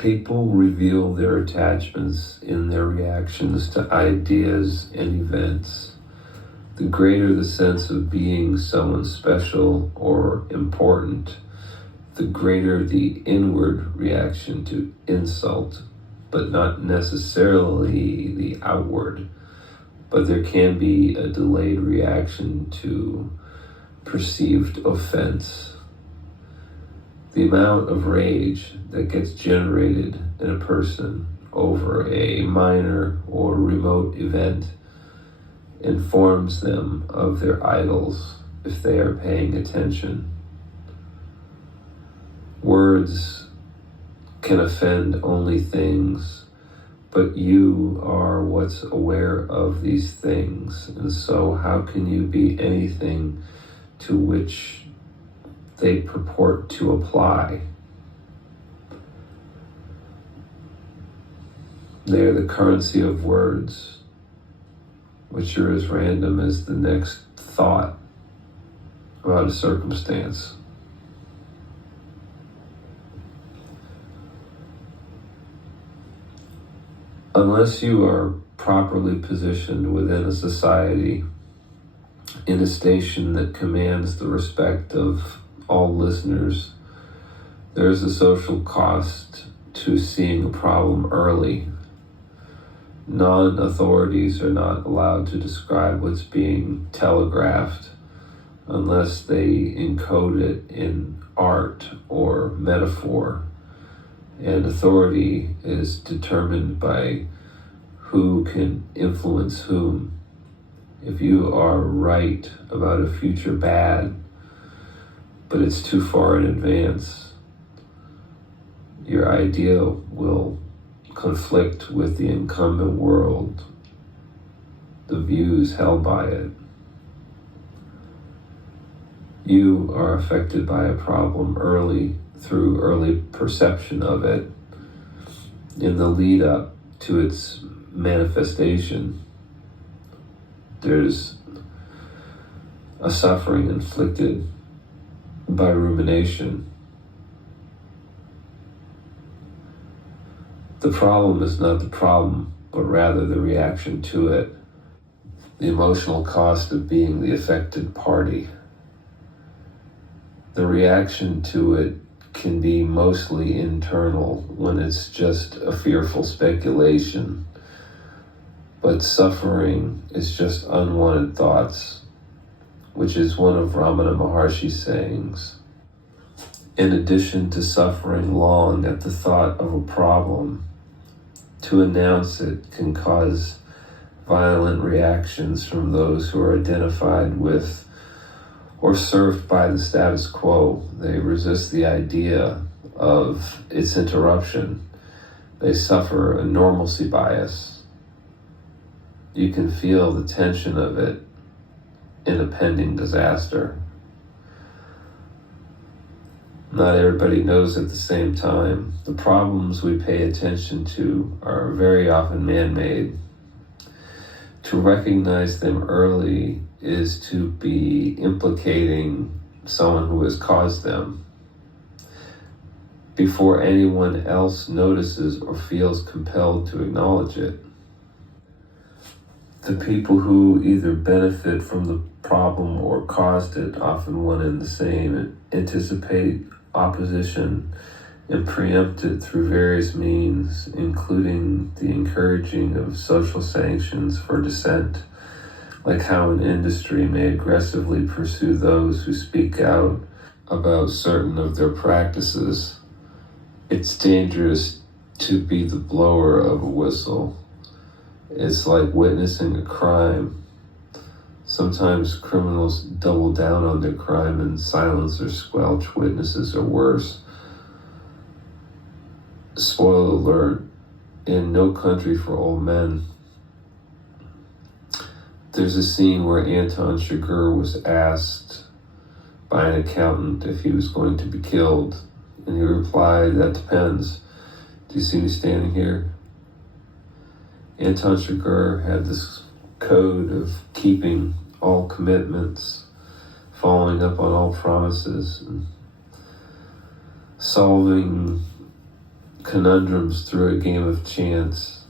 People reveal their attachments in their reactions to ideas and events. The greater the sense of being someone special or important, the greater the inward reaction to insult, but not necessarily the outward. But there can be a delayed reaction to perceived offense. The amount of rage that gets generated in a person over a minor or remote event informs them of their idols if they are paying attention. Words can offend only things, but you are what's aware of these things, and so how can you be anything to which they purport to apply? They are the currency of words, which are as random as the next thought about a circumstance. Unless you are properly positioned within a society in a station that commands the respect of all listeners, there is a social cost to seeing a problem early. Non-authorities are not allowed to describe what's being telegraphed unless they encode it in art or metaphor. And authority is determined by who can influence whom. If you are right about a future bad, but it's too far in advance, your idea will conflict with the incumbent world, the views held by it. You are affected by a problem early through early perception of it. In the lead up to its manifestation, there's a suffering inflicted by rumination. The problem is not the problem, but rather the reaction to it, the emotional cost of being the affected party. The reaction to it can be mostly internal when it's just a fearful speculation, but suffering is just unwanted thoughts, which is one of Ramana Maharshi's sayings. In addition to suffering long at the thought of a problem, to announce it can cause violent reactions from those who are identified with or served by the status quo. They resist the idea of its interruption. They suffer a normalcy bias. You can feel the tension of it in a pending disaster. Not everybody knows at the same time. The problems we pay attention to are very often man-made. To recognize them early is to be implicating someone who has caused them before anyone else notices or feels compelled to acknowledge it. The people who either benefit from the problem or caused it, often one and the same, anticipate opposition and preempt it through various means, including the encouraging of social sanctions for dissent, like how an industry may aggressively pursue those who speak out about certain of their practices. It's dangerous to be the blower of a whistle. It's like witnessing a crime. Sometimes criminals double down on their crime and silence or squelch witnesses, or worse. Spoiler alert, in No Country for Old Men, there's a scene where Anton Chigurh was asked by an accountant if he was going to be killed, and he replied, "That depends. Do you see me standing here?" Anton Chigurh had this code of keeping all commitments, following up on all promises, and solving conundrums through a game of chance.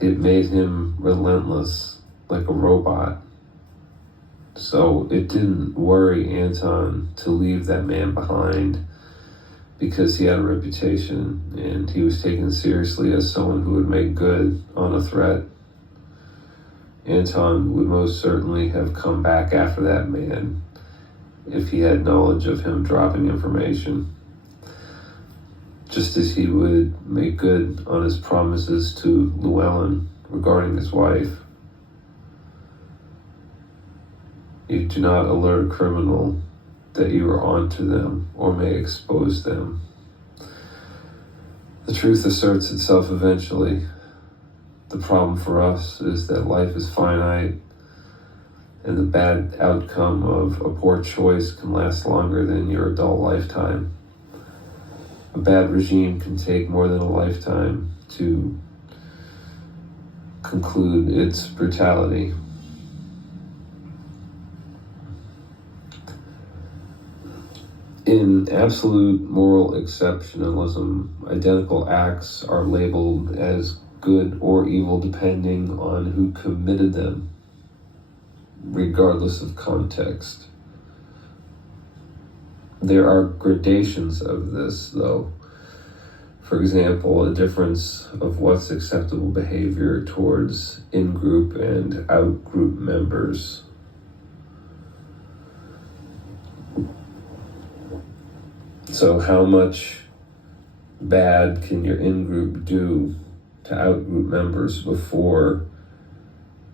It made him relentless, like a robot. So it didn't worry Anton to leave that man behind, because he had a reputation and he was taken seriously as someone who would make good on a threat. Anton would most certainly have come back after that man if he had knowledge of him dropping information, just as he would make good on his promises to Llewellyn regarding his wife. You do not alert a criminal that you are onto them or may expose them. The truth asserts itself eventually. The problem for us is that life is finite, and the bad outcome of a poor choice can last longer than your adult lifetime. A bad regime can take more than a lifetime to conclude its brutality. In absolute moral exceptionalism, identical acts are labeled as good or evil depending on who committed them, regardless of context. There are gradations of this, though. For example, a difference of what's acceptable behavior towards in-group and out-group members. So how much bad can your in-group do to out-group members before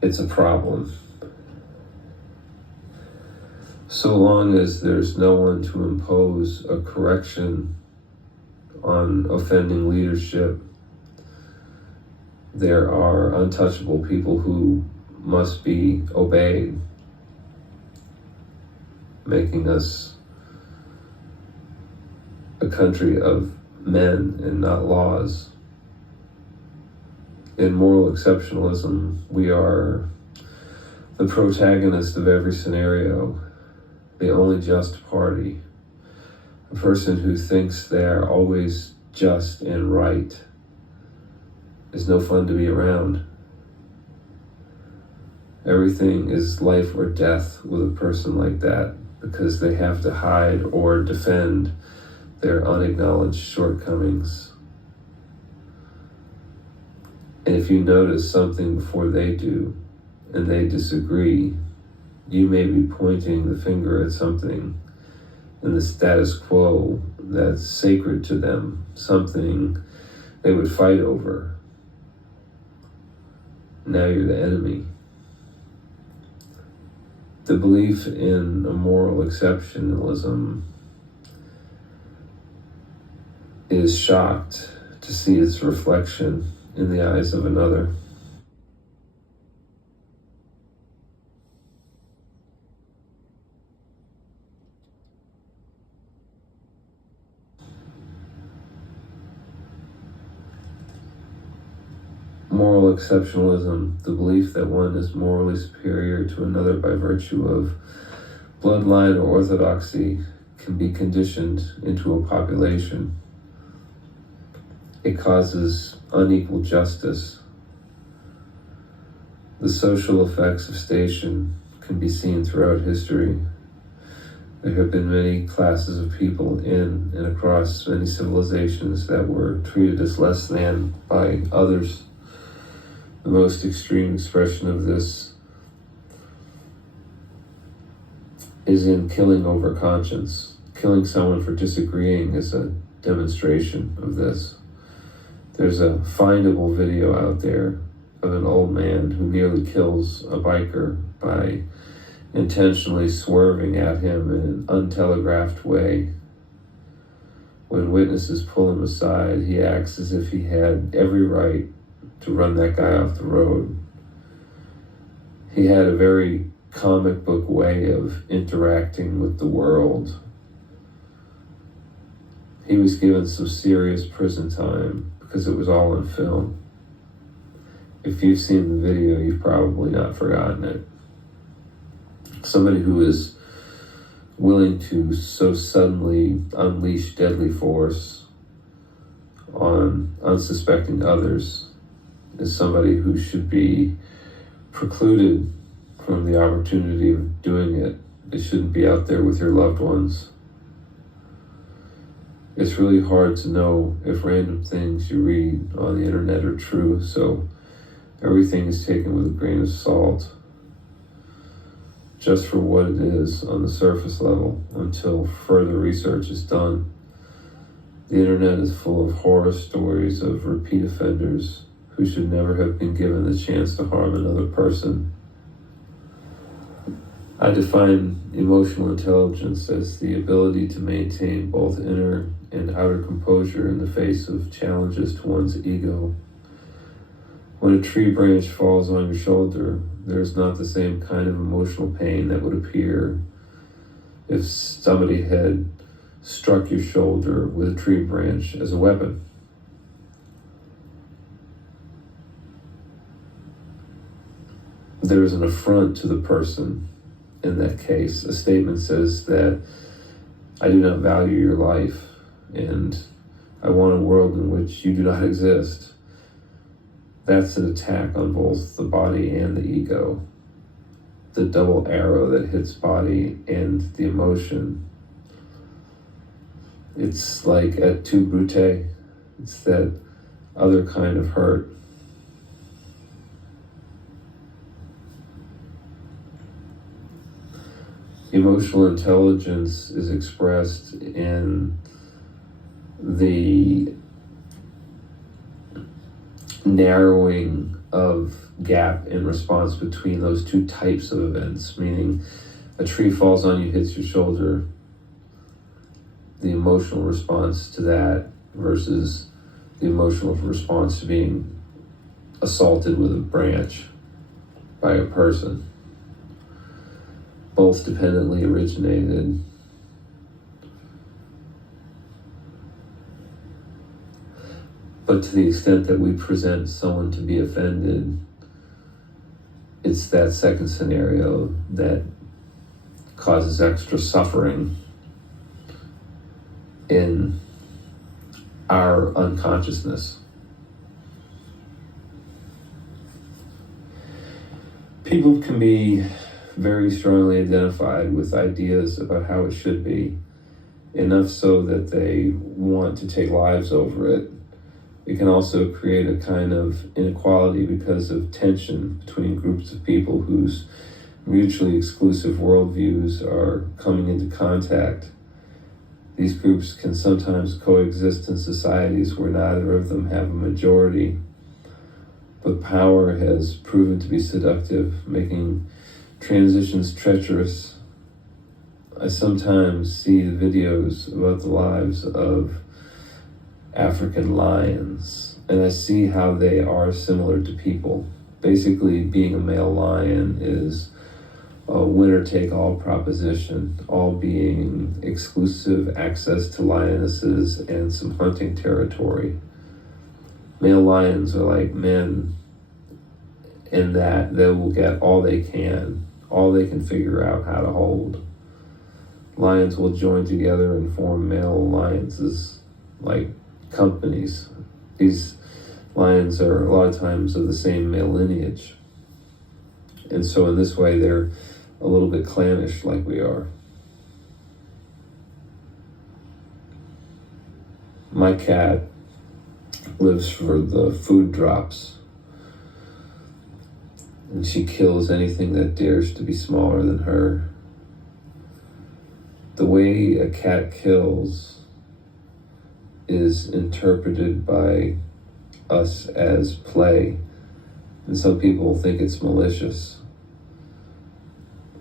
it's a problem? So long as there's no one to impose a correction on offending leadership, there are untouchable people who must be obeyed, making us a country of men and not laws. In moral exceptionalism, we are the protagonist of every scenario, the only just party, a person who thinks they're always just and right is no fun to be around. Everything is life or death with a person like that, because they have to hide or defend their unacknowledged shortcomings. And if you notice something before they do, and they disagree, you may be pointing the finger at something in the status quo that's sacred to them, something they would fight over. Now you're the enemy. The belief in a moral exceptionalism is shocked to see its reflection in the eyes of another. Moral exceptionalism, the belief that one is morally superior to another by virtue of bloodline or orthodoxy, can be conditioned into a population. It causes unequal justice. The social effects of station can be seen throughout history. There have been many classes of people in and across many civilizations that were treated as less than by others. The most extreme expression of this is in killing over conscience. Killing someone for disagreeing is a demonstration of this. There's a findable video out there of an old man who nearly kills a biker by intentionally swerving at him in an untelegraphed way. When witnesses pull him aside, he acts as if he had every right to run that guy off the road. He had a very comic book way of interacting with the world. He was given some serious prison time because it was all on film. If you've seen the video, you've probably not forgotten it. Somebody who is willing to so suddenly unleash deadly force on unsuspecting others is somebody who should be precluded from the opportunity of doing it. They shouldn't be out there with your loved ones. It's really hard to know if random things you read on the internet are true, so everything is taken with a grain of salt, just for what it is on the surface level until further research is done. The internet is full of horror stories of repeat offenders who should never have been given the chance to harm another person. I define emotional intelligence as the ability to maintain both inner and outer composure in the face of challenges to one's ego. When a tree branch falls on your shoulder, there's not the same kind of emotional pain that would appear if somebody had struck your shoulder with a tree branch as a weapon. There is an affront to the person in that case. A statement says that I do not value your life and I want a world in which you do not exist. That's an attack on both the body and the ego. The double arrow that hits body and the emotion. It's like et tu, Brute. It's that other kind of hurt. Emotional intelligence is expressed in the narrowing of gap in response between those two types of events, meaning a tree falls on you, hits your shoulder, the emotional response to that versus the emotional response to being assaulted with a branch by a person. Both dependently originated. But to the extent that we present someone to be offended, it's that second scenario that causes extra suffering in our unconsciousness. People can be very strongly identified with ideas about how it should be, enough so that they want to take lives over it. It can also create a kind of inequality because of tension between groups of people whose mutually exclusive worldviews are coming into contact. These groups can sometimes coexist in societies where neither of them have a majority, but power has proven to be seductive, making transitions treacherous. I sometimes see the videos about the lives of African lions, and I see how they are similar to people. Basically, being a male lion is a winner-take-all proposition, all being exclusive access to lionesses and some hunting territory. Male lions are like men in that they will get all they can figure out how to hold. Lions will join together and form male alliances, like companies. These lions are a lot of times of the same male lineage. And so in this way, they're a little bit clannish like we are. My cat lives for the food drops, and she kills anything that dares to be smaller than her. The way a cat kills is interpreted by us as play, and some people think it's malicious.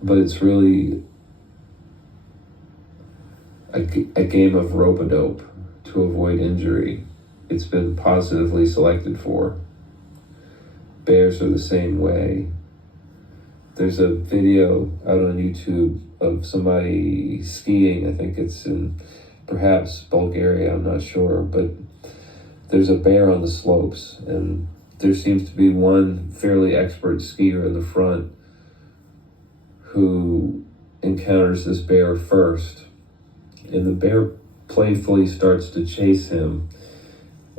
But it's really a game of rope-a-dope to avoid injury. It's been positively selected for. Bears are the same way. There's a video out on YouTube of somebody skiing. I think it's in perhaps Bulgaria, I'm not sure, but there's a bear on the slopes, and there seems to be one fairly expert skier in the front who encounters this bear first, and the bear playfully starts to chase him,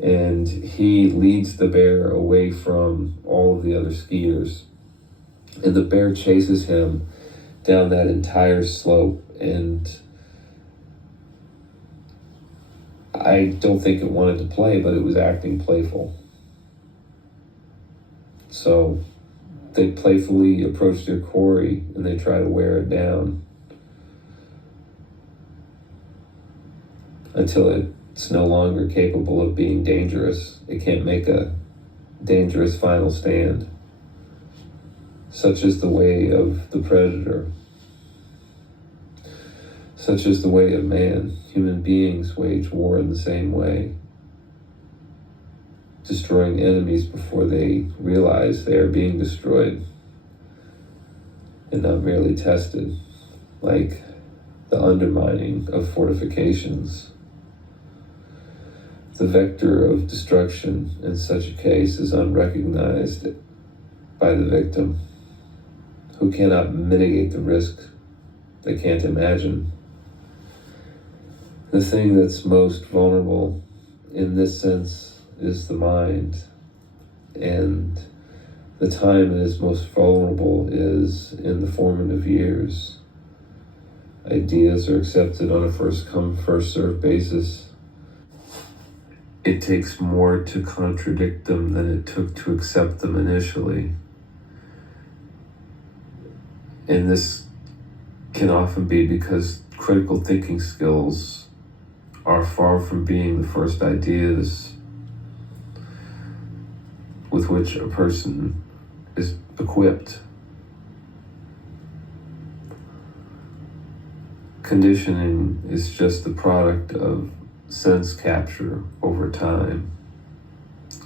And he leads the bear away from all of the other skiers. And the bear chases him down that entire slope, and I don't think it wanted to play, but it was acting playful. So they playfully approach their quarry and they try to wear it down until it's no longer capable of being dangerous. It can't make a dangerous final stand. Such is the way of the predator. Such is the way of man. Human beings wage war in the same way, destroying enemies before they realize they are being destroyed, and not merely tested, like the undermining of fortifications. The vector of destruction in such a case is unrecognized by the victim, who cannot mitigate the risk they can't imagine. The thing that's most vulnerable in this sense is the mind, and the time it is most vulnerable is in the formative years. Ideas are accepted on a first-come, first-served basis. It takes more to contradict them than it took to accept them initially. And this can often be because critical thinking skills are far from being the first ideas with which a person is equipped. Conditioning is just the product of sense capture over time.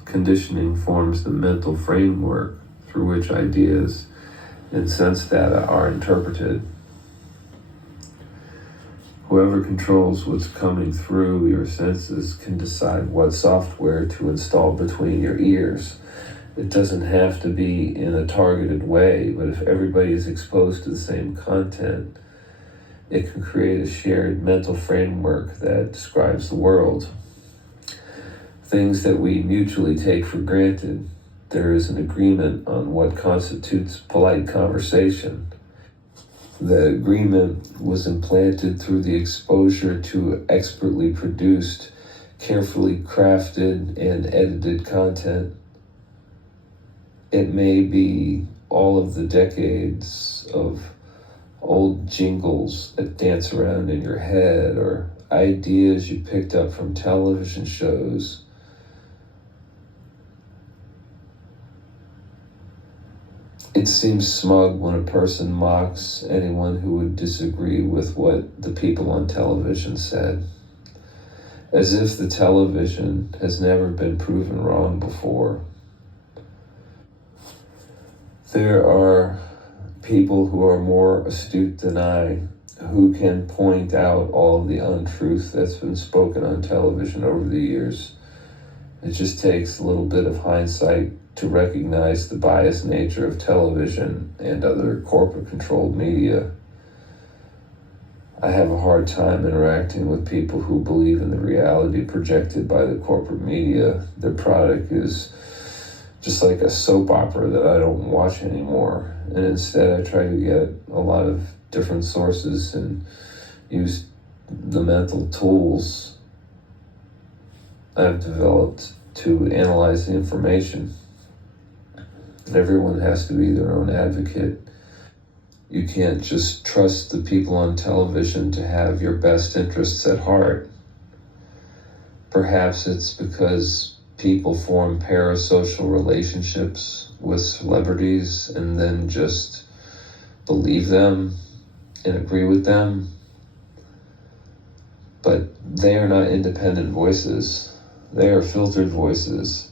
Conditioning forms the mental framework through which ideas and sense data are interpreted. Whoever controls what's coming through your senses can decide what software to install between your ears. It doesn't have to be in a targeted way, but if everybody is exposed to the same content, it can create a shared mental framework that describes the world. Things that we mutually take for granted. There is an agreement on what constitutes polite conversation. The agreement was implanted through the exposure to expertly produced, carefully crafted, and edited content. It may be all of the decades of old jingles that dance around in your head, or ideas you picked up from television shows. It seems smug when a person mocks anyone who would disagree with what the people on television said, as if the television has never been proven wrong before. There are people who are more astute than I, who can point out all of the untruth that's been spoken on television over the years. It just takes a little bit of hindsight to recognize the biased nature of television and other corporate-controlled media. I have a hard time interacting with people who believe in the reality projected by the corporate media. Their product is just like a soap opera that I don't watch anymore. And instead I try to get a lot of different sources and use the mental tools I've developed to analyze the information. Everyone has to be their own advocate. You can't just trust the people on television to have your best interests at heart. Perhaps it's because people form parasocial relationships with celebrities and then just believe them and agree with them. But they are not independent voices. They are filtered voices.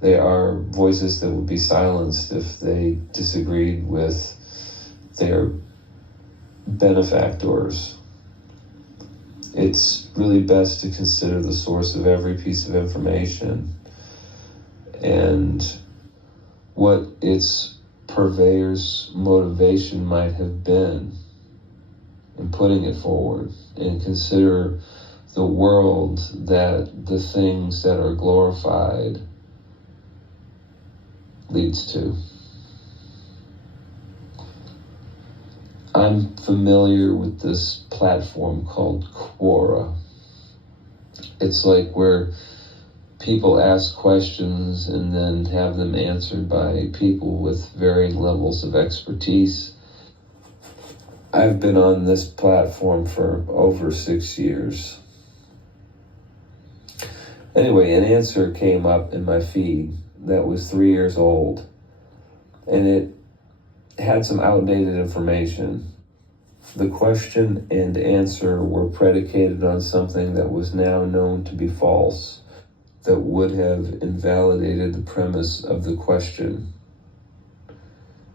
They are voices that would be silenced if they disagreed with their benefactors. It's really best to consider the source of every piece of information and what its purveyor's motivation might have been in putting it forward, and consider the world that the things that are glorified leads to. I'm familiar with this platform called Quora. It's like where people ask questions and then have them answered by people with varying levels of expertise. I've been on this platform for over 6 years. Anyway, an answer came up in my feed that was 3 years old, and it had some outdated information. The question and answer were predicated on something that was now known to be false, that would have invalidated the premise of the question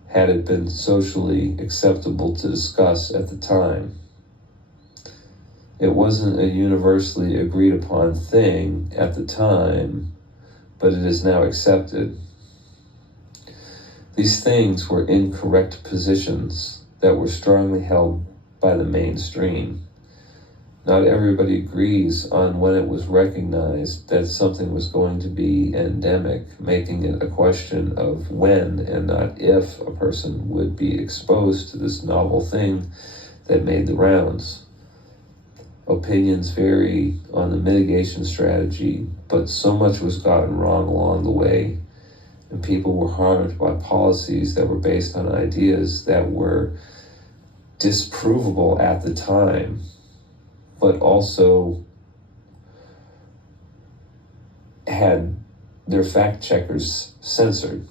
had it been socially acceptable to discuss at the time. It wasn't a universally agreed upon thing at the time, but it is now accepted. These things were incorrect positions that were strongly held by the mainstream. Not everybody agrees on when it was recognized that something was going to be endemic, making it a question of when and not if a person would be exposed to this novel thing that made the rounds. Opinions vary on the mitigation strategy, but so much was gotten wrong along the way, and people were harmed by policies that were based on ideas that were disprovable at the time, but also had their fact checkers censored.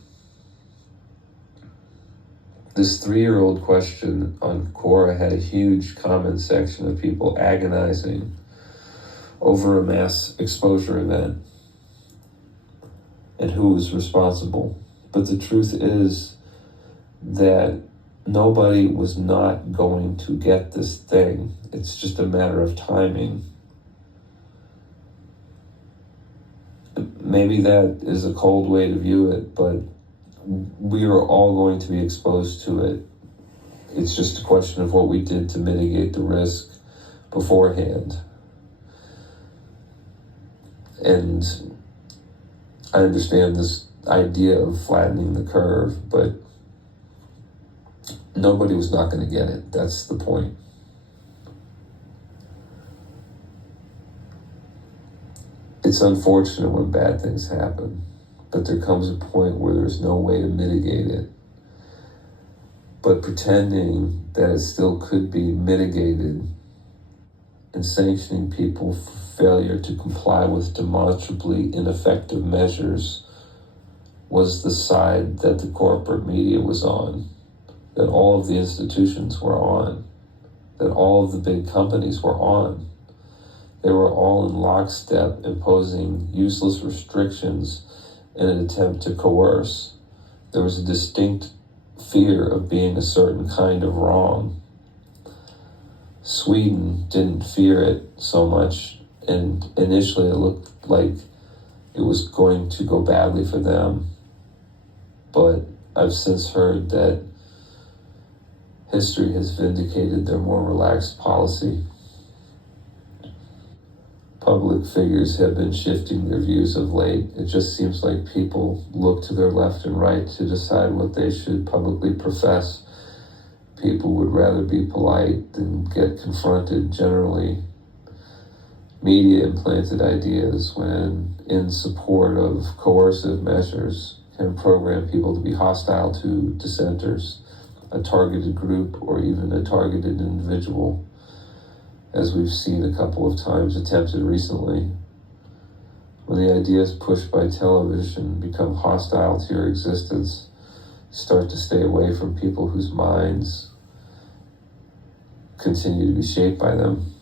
This 3-year-old question on Quora had a huge comment section of people agonizing over a mass exposure event and who was responsible. But the truth is that nobody was not going to get this thing. It's just a matter of timing. Maybe that is a cold way to view it, but we are all going to be exposed to it. It's just a question of what we did to mitigate the risk beforehand. And I understand this idea of flattening the curve, but nobody was not going to get it. That's the point. It's unfortunate when bad things happen, but there comes a point where there's no way to mitigate it. But pretending that it still could be mitigated and sanctioning people for failure to comply with demonstrably ineffective measures was the side that the corporate media was on, that all of the institutions were on, that all of the big companies were on. They were all in lockstep imposing useless restrictions in an attempt to coerce. There was a distinct fear of being a certain kind of wrong. Sweden didn't fear it so much, and initially it looked like it was going to go badly for them. But I've since heard that history has vindicated their more relaxed policy. Public figures have been shifting their views of late. It just seems like people look to their left and right to decide what they should publicly profess. People would rather be polite than get confronted generally. Media implanted ideas when in support of coercive measures can program people to be hostile to dissenters, a targeted group, or even a targeted individual, as we've seen a couple of times attempted recently. When the ideas pushed by television become hostile to your existence, you start to stay away from people whose minds continue to be shaped by them.